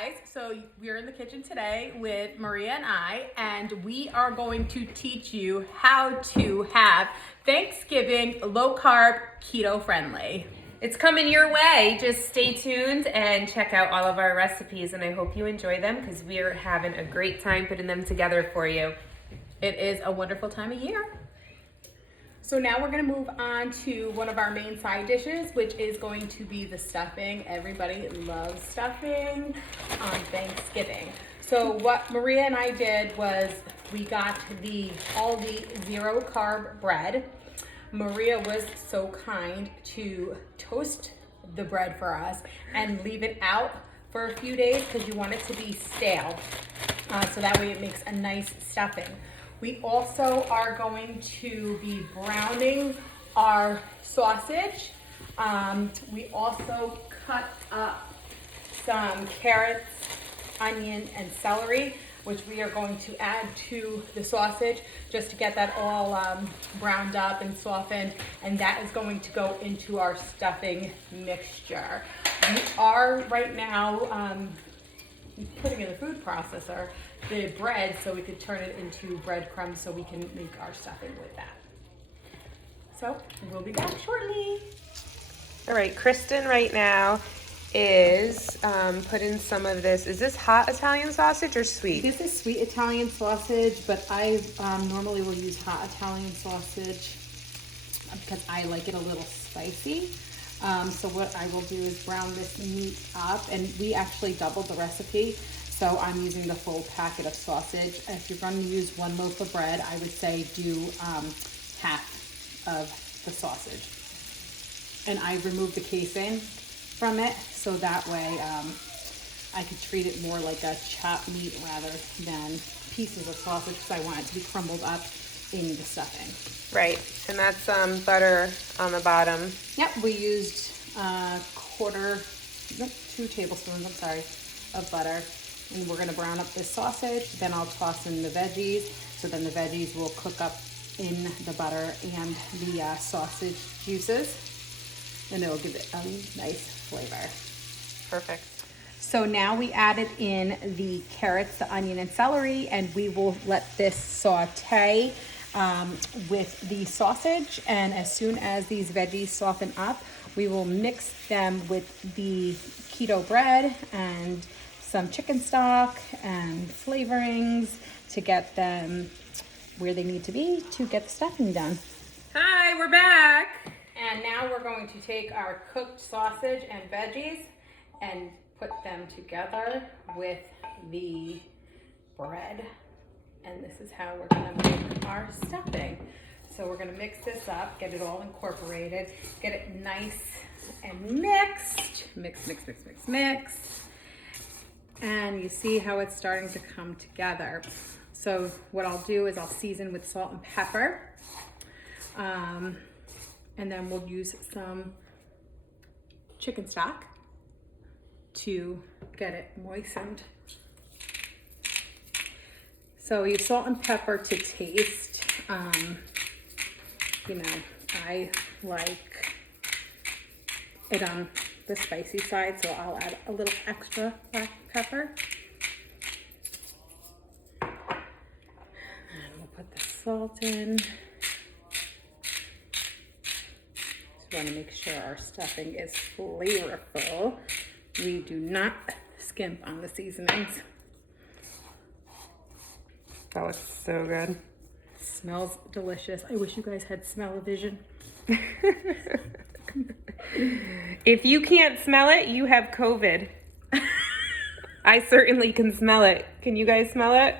guys, so we're in the kitchen today with Maria and we are going to teach you how to have Thanksgiving low carb, keto friendly. It's coming your way. Just stay tuned and check out all of our recipes, and I hope you enjoy them because we're having a great time putting them together for you. It is a wonderful time of year. So now we're gonna move on to one of our main side dishes, which is going to be the stuffing. Everybody loves stuffing on Thanksgiving. So what Maria and I did was we got the Aldi zero carb bread. Maria was so kind to toast the bread for us and leave it out for a few days because you want it to be stale. So that way it makes a nice stuffing. We also are going to be browning our sausage. We also cut up some carrots, onion, and celery, which we are going to add to the sausage just to get that all browned up and softened. And that is going to go into our stuffing mixture. We are right now putting in the food processor the bread so we could turn it into breadcrumbs so we can make our stuffing with that. So we'll be back shortly. All right, Kristen right now is putting some of this. Is this hot Italian sausage or sweet? This is sweet Italian sausage, but I normally will use hot Italian sausage because I like it a little spicy. So what I will do is brown this meat up, and we actually doubled the recipe. So I'm using the full packet of sausage. If you're going to use one loaf of bread, I would say do half of the sausage. And I removed the casing from it, so that way I could treat it more like a chopped meat rather than pieces of sausage, because I want it to be crumbled up in the stuffing. Right, and that's butter on the bottom. Yep, we used 2 tablespoons, of butter. And we're gonna brown up this sausage, then I'll toss in the veggies, so then the veggies will cook up in the butter and the sausage juices, and it'll give it a nice flavor. Perfect. So now we added in the carrots, the onion, and celery, and we will let this saute with the sausage. And as soon as these veggies soften up, we will mix them with the keto bread and some chicken stock and flavorings to get them where they need to be to get the stuffing done. Hi, we're back. And now we're going to take our cooked sausage and veggies and put them together with the bread. And this is how we're gonna make our stuffing. So we're gonna mix this up, get it all incorporated, get it nice and mixed. Mix, mix, mix, mix, mix. And you see how it's starting to come together. So what I'll do is I'll season with salt and pepper. And then we'll use some chicken stock to get it moistened. So use salt and pepper to taste. You know, I like it on the spicy side, so I'll add a little extra black pepper. And we'll put the salt in. Just want to make sure our stuffing is flavorful. We do not skimp on the seasonings. That looks so good. Smells delicious. I wish you guys had smell-o-vision. If you can't smell it, you have COVID. I certainly can smell it. Can you guys smell it?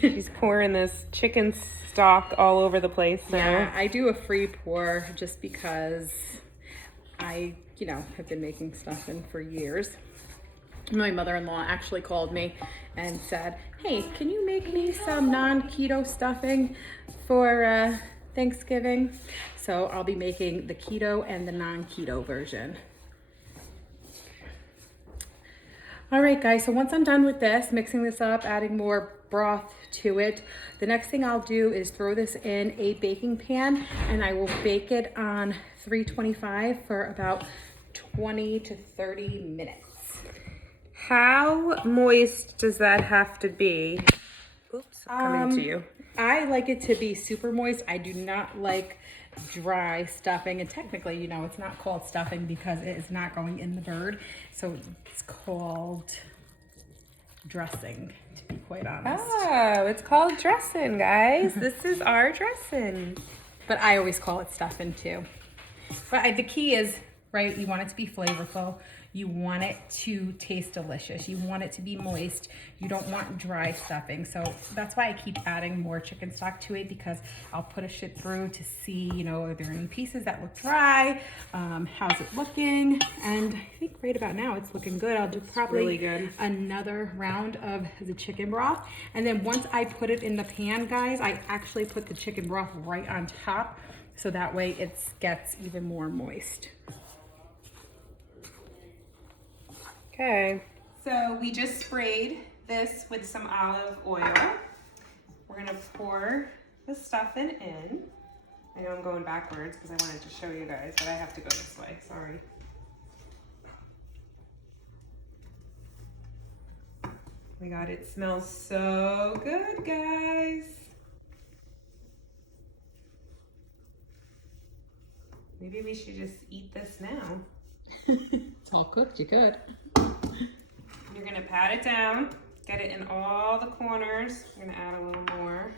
She's pouring this chicken stock all over the place now. Yeah, I do a free pour just because I, have been making stuffing for years. My mother-in-law actually called me and said, hey, can you make me some non-keto stuffing for Thanksgiving? So I'll be making the keto and the non-keto version. All right, guys, so once I'm done with this, mixing this up, adding more broth to it, the next thing I'll do is throw this in a baking pan, and I will bake it on 325 for about 20 to 30 minutes. How moist does that have to be? Oops, I'm coming to you. I like it to be super moist. I do not like dry stuffing, and technically, you know, it's not called stuffing because it is not going in the bird. So it's called dressing, to be quite honest. Oh, it's called dressing, guys. This is our dressing. But I always call it stuffing too. But the key is, right, you want it to be flavorful. You want it to taste delicious. You want it to be moist. You don't want dry stuffing. So that's why I keep adding more chicken stock to it, because I'll push it through to see, you know, are there any pieces that look dry? How's it looking? And I think right about now it's looking good. I'll do probably really good. another round of the chicken broth. And then once I put it in the pan, guys, I actually put the chicken broth right on top. So that way it gets even more moist. Okay, so we just sprayed this with some olive oil. We're gonna pour the stuffing in. I know I'm going backwards because I wanted to show you guys, but I have to go this way, sorry. Oh my God, it smells so good, guys. Maybe we should just eat this now. It's all cooked, you could. You're gonna pat it down, get it in all the corners. I'm gonna add a little more.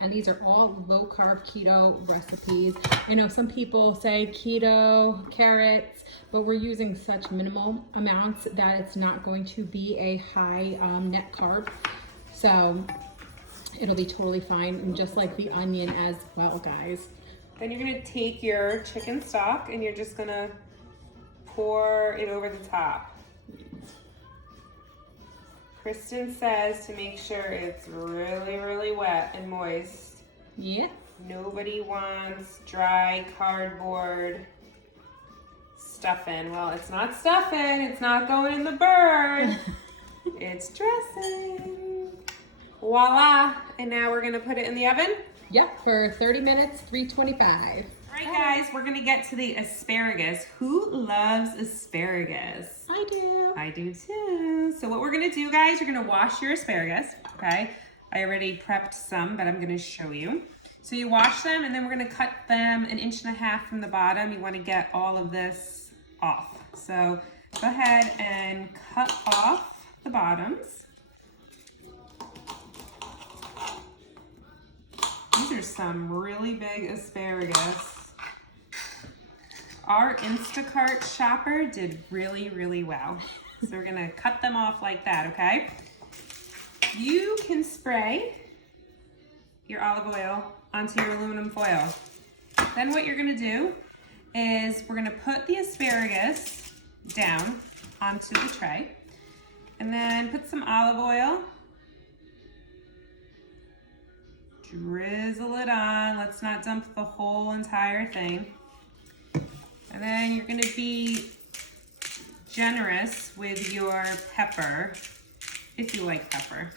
And these are all low carb keto recipes. I know some people say keto, carrots, but we're using such minimal amounts that it's not going to be a high net carb. So it'll be totally fine, and just like the onion as well, guys. Then you're gonna take your chicken stock and you're just gonna pour it over the top. Kristen says to make sure it's really, really wet and moist. Yeah. Nobody wants dry cardboard stuffing. Well, it's not stuffing, it's not going in the bird. It's dressing. Voila, and now we're gonna put it in the oven? Yep, for 30 minutes, 325. All right, guys, we're gonna get to the asparagus. Who loves asparagus? I do. I do too. So what we're gonna do, guys, you're gonna wash your asparagus, okay? I already prepped some, but I'm gonna show you. So you wash them, and then we're gonna cut them 1.5 inches from the bottom. You wanna get all of this off. So go ahead and cut off the bottoms. These are some really big asparagus. Our Instacart shopper did really, really well. So we're gonna cut them off like that, okay? You can spray your olive oil onto your aluminum foil. Then what you're gonna do is we're gonna put the asparagus down onto the tray, and then put some olive oil, drizzle it on. Let's not dump the whole entire thing. And then you're gonna be generous with your pepper, if you like pepper.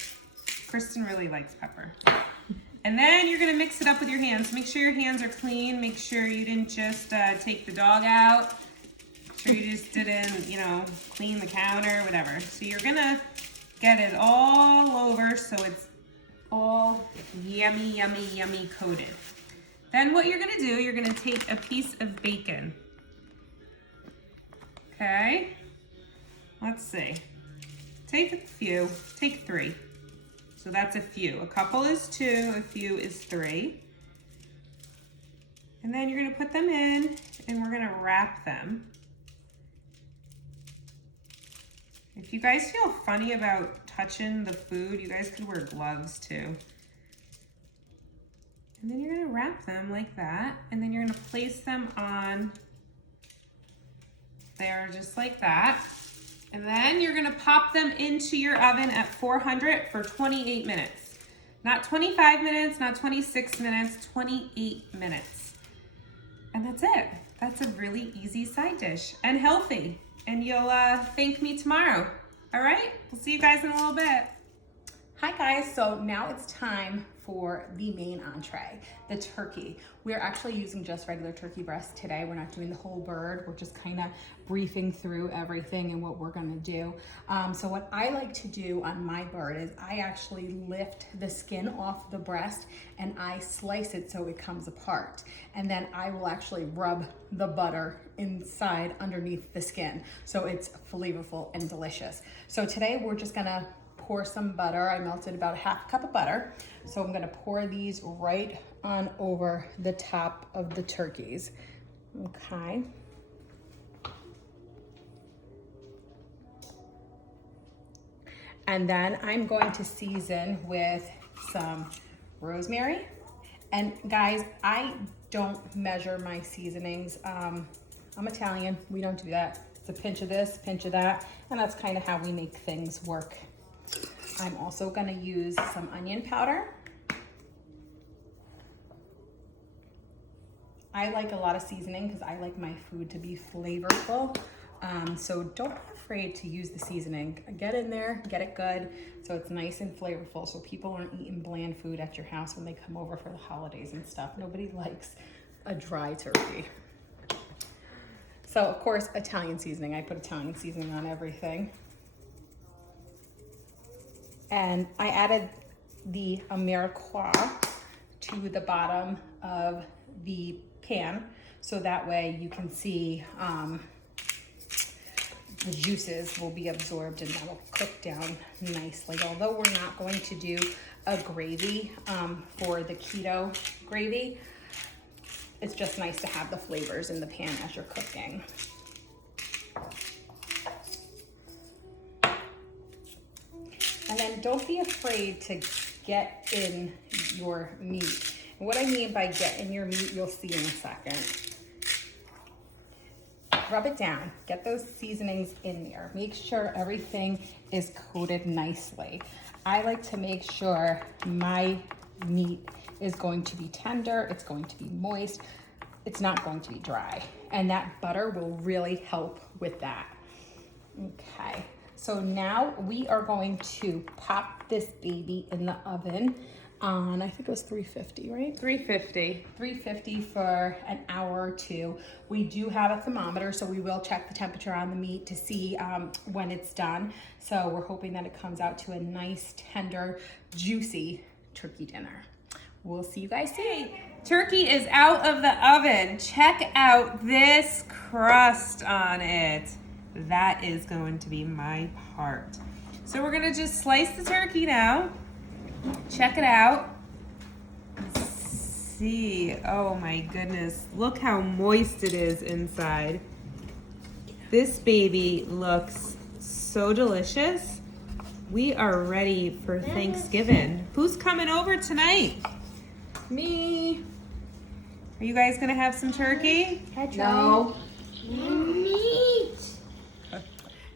Kristen really likes pepper. And then you're gonna mix it up with your hands. Make sure your hands are clean. Make sure you didn't just take the dog out. Make sure you just didn't, you know, clean the counter, whatever. So you're gonna get it all over so it's all yummy, yummy, yummy coated. Then what you're gonna do, you're gonna take a piece of bacon. Okay, let's see. Take a few, take 3. So that's a few. A couple is 2, a few is 3. And then you're gonna put them in, and we're gonna wrap them. If you guys feel funny about touching the food, you guys could wear gloves too. And then you're gonna wrap them like that, and then you're gonna place them on there just like that. And then you're gonna pop them into your oven at 400 for 28 minutes. Not 25 minutes, not 26 minutes, 28 minutes. And that's it. That's a really easy side dish and healthy. And you'll thank me tomorrow. All right, we'll see you guys in a little bit. Hi guys, so now it's time for the main entree, the turkey. We're actually using just regular turkey breast today. We're not doing the whole bird. We're just kind of briefing through everything and what we're gonna do. So what I like to do on my bird is I actually lift the skin off the breast and I slice it so it comes apart. And then I will actually rub the butter inside underneath the skin. So it's flavorful and delicious. So today we're just gonna pour some butter. I melted about ½ cup of butter. So I'm gonna pour these right on over the top of the turkeys. Okay. And then I'm going to season with some rosemary. And guys, I don't measure my seasonings. I'm Italian, we don't do that. It's a pinch of this, pinch of that, and that's kind of how we make things work. I'm also gonna use some onion powder. I like a lot of seasoning because I like my food to be flavorful. So don't be afraid to use the seasoning. Get in there, get it good, so it's nice and flavorful so people aren't eating bland food at your house when they come over for the holidays and stuff. Nobody likes a dry turkey. So of course, Italian seasoning. I put Italian seasoning on everything. And I added the Asparagus to the bottom of the pan so that way you can see the juices will be absorbed and that will cook down nicely. Although we're not going to do a gravy for the keto gravy, it's just nice to have the flavors in the pan as you're cooking. And then don't be afraid to get in your meat. And what I mean by get in your meat, you'll see in a second. Rub it down, get those seasonings in there. Make sure everything is coated nicely. I like to make sure my meat is going to be tender, it's going to be moist, it's not going to be dry. And that butter will really help with that. Okay. So now we are going to pop this baby in the oven on, I think it was 350, right? 350. 350 for an hour or two. We do have a thermometer, so we will check the temperature on the meat to see when it's done. So we're hoping that it comes out to a nice, tender, juicy turkey dinner. We'll see you guys soon. Turkey is out of the oven. Check out this crust on it. That is going to be my part. So we're gonna just slice the turkey now. Check it out. Let's see, oh my goodness. Look how moist it is inside. This baby looks so delicious. We are ready for Thanksgiving. Who's coming over tonight? Me. Are you guys gonna have some turkey? No. Meat.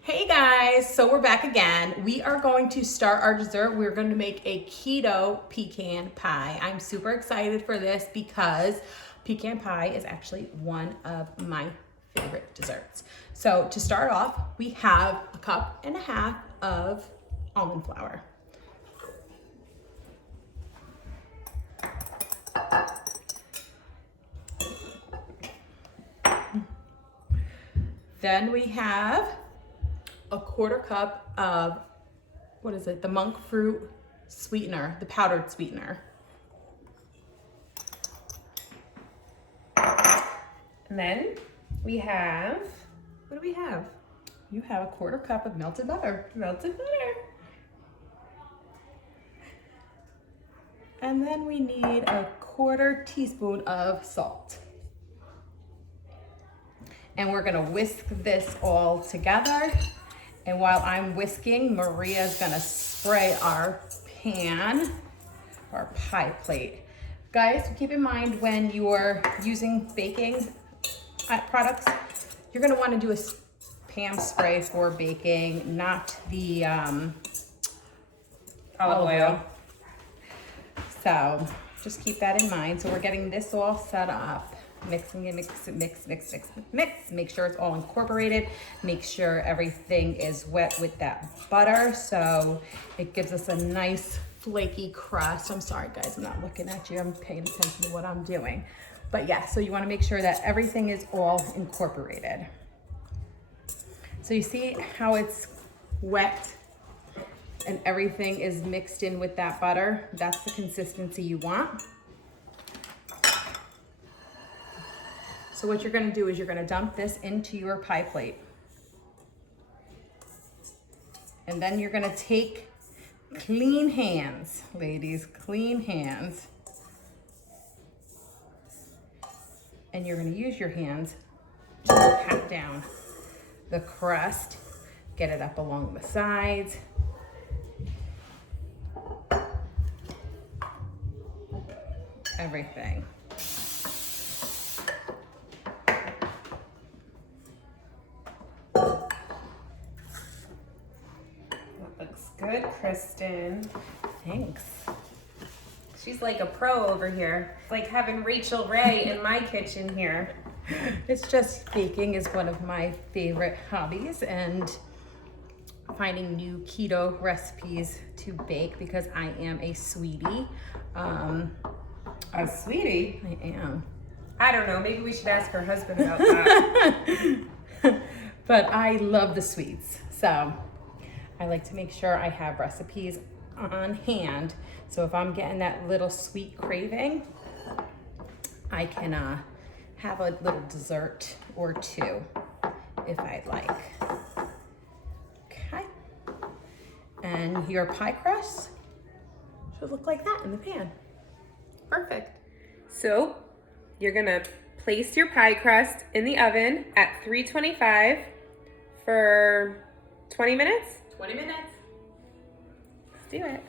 Hey guys, so we're back again. We are going to start our dessert. We're going to make a keto pecan pie. I'm super excited for this because pecan pie is actually one of my favorite desserts. So to start off, we have 1.5 cups of almond flour. Then we have 1/4 cup of, what is it? The monk fruit sweetener, the powdered sweetener. And then we have, what do we have? You have 1/4 cup of melted butter. Melted butter. And then we need 1/4 teaspoon of salt. And we're gonna whisk this all together. And while I'm whisking, Maria's gonna spray our pan, our pie plate. Guys, keep in mind when you're using baking products, you're gonna wanna do a pan spray for baking, not the olive oil. So just keep that in mind. So we're getting this all set up. Mixing it, mix it, mix, mix, mix, mix. Make sure it's all incorporated. Make sure everything is wet with that butter so it gives us a nice flaky crust. I'm sorry guys, I'm not looking at you. I'm paying attention to what I'm doing. But yeah, so you want to make sure that everything is all incorporated. So you see how it's wet and everything is mixed in with that butter? That's the consistency you want. So what you're gonna do is you're gonna dump this into your pie plate. And then you're gonna take clean hands, ladies, clean hands. And you're gonna use your hands to pat down the crust, get it up along the sides. Everything. That looks good, Kristen. Thanks. She's like a pro over here. It's like having Rachel Ray in my kitchen here. It's just baking is one of my favorite hobbies, and finding new keto recipes to bake because I am a sweetie. A sweetie? I am. I don't know. Maybe we should ask her husband about that. But I love the sweets. So I like to make sure I have recipes on hand. So if I'm getting that little sweet craving, I can have a little dessert or two if I'd like. Okay. And your pie crust should look like that in the pan. Perfect. So you're gonna place your pie crust in the oven at 325 for 20 minutes? 20 minutes. Let's do it.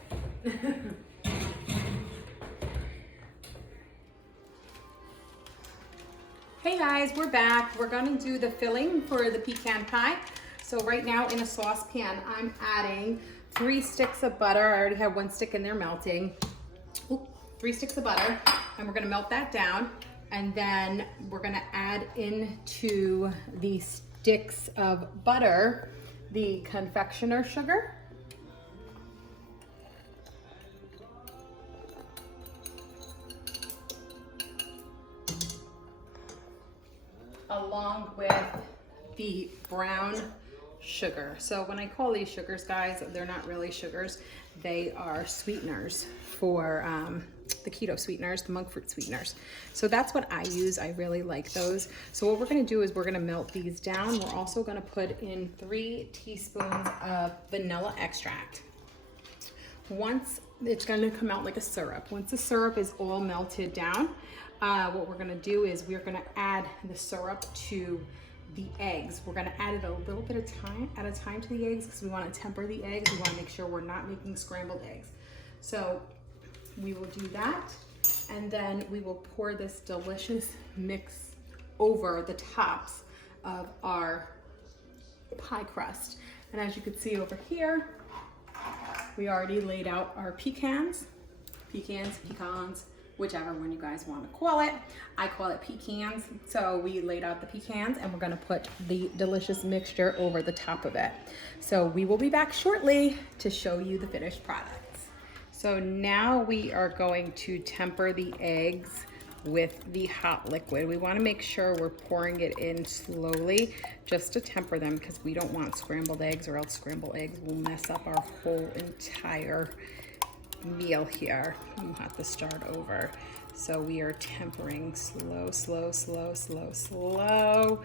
Hey guys, we're back. We're gonna do the filling for the pecan pie. So right now in a saucepan, I'm adding 3 sticks of butter. I already have 1 stick in there melting. Ooh, 3 sticks of butter, and we're gonna melt that down. And then we're gonna add into the sticks of butter the confectioner sugar. Along with the brown sugar. So when I call these sugars, guys, they're not really sugars. They are sweeteners for the keto sweeteners, the monk fruit sweeteners. So that's what I use. I really like those. So what we're gonna do is we're gonna melt these down. We're also gonna put in 3 teaspoons of vanilla extract. Once it's gonna come out like a syrup. Once the syrup is all melted down, what we're gonna do is we're gonna add the syrup to the eggs. We're gonna add it a little bit of time at a time to the eggs because we wanna temper the eggs. We wanna make sure we're not making scrambled eggs. So we will do that, and then we will pour this delicious mix over the tops of our pie crust. And as you can see over here, we already laid out our pecans, whichever one you guys want to call it. I call it pecans. So we laid out the pecans, and we're gonna put the delicious mixture over the top of it. So we will be back shortly to show you the finished products. So now we are going to temper the eggs with the hot liquid. We wanna make sure we're pouring it in slowly just to temper them because we don't want scrambled eggs, or else scrambled eggs will mess up our whole entire meal here. We'll have to start over. So we are tempering slow, slow, slow, slow, slow.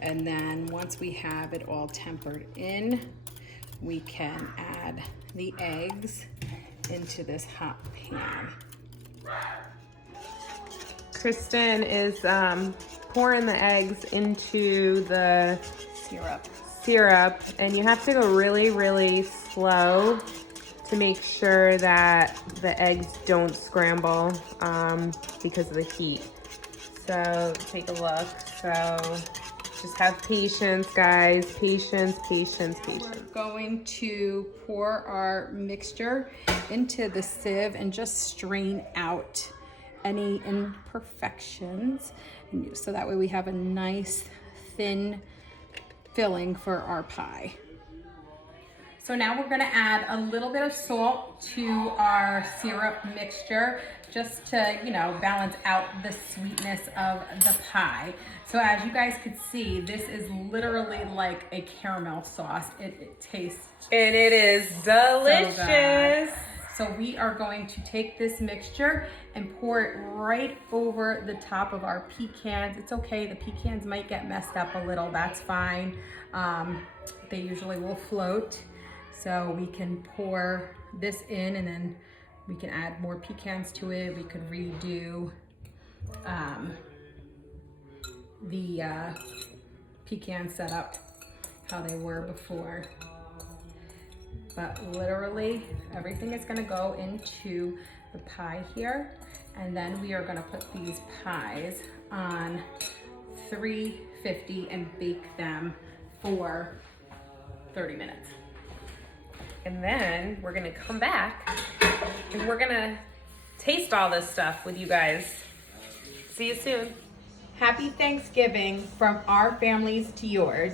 And then once we have it all tempered in, we can add the eggs into this hot pan. Kristen is pouring the eggs into the syrup, and you have to go really, really slow to make sure that the eggs don't scramble because of the heat. So take a look. So just have patience, guys. Patience, patience, patience. We're going to pour our mixture into the sieve and just strain out any imperfections. So that way we have a nice thin filling for our pie. So now we're gonna add a little bit of salt to our syrup mixture just to, you know, balance out the sweetness of the pie. So as you guys could see, this is literally like a caramel sauce. It tastes and it is delicious. So we are going to take this mixture and pour it right over the top of our pecans. It's okay, the pecans might get messed up a little, that's fine. They usually will float. So we can pour this in and then we can add more pecans to it. We could redo the pecan setup how they were before. But literally everything is gonna go into the pie here. And then we are gonna put these pies on 350 and bake them for 30 minutes. And then we're gonna come back and we're gonna taste all this stuff with you guys. See you soon. Happy Thanksgiving from our families to yours.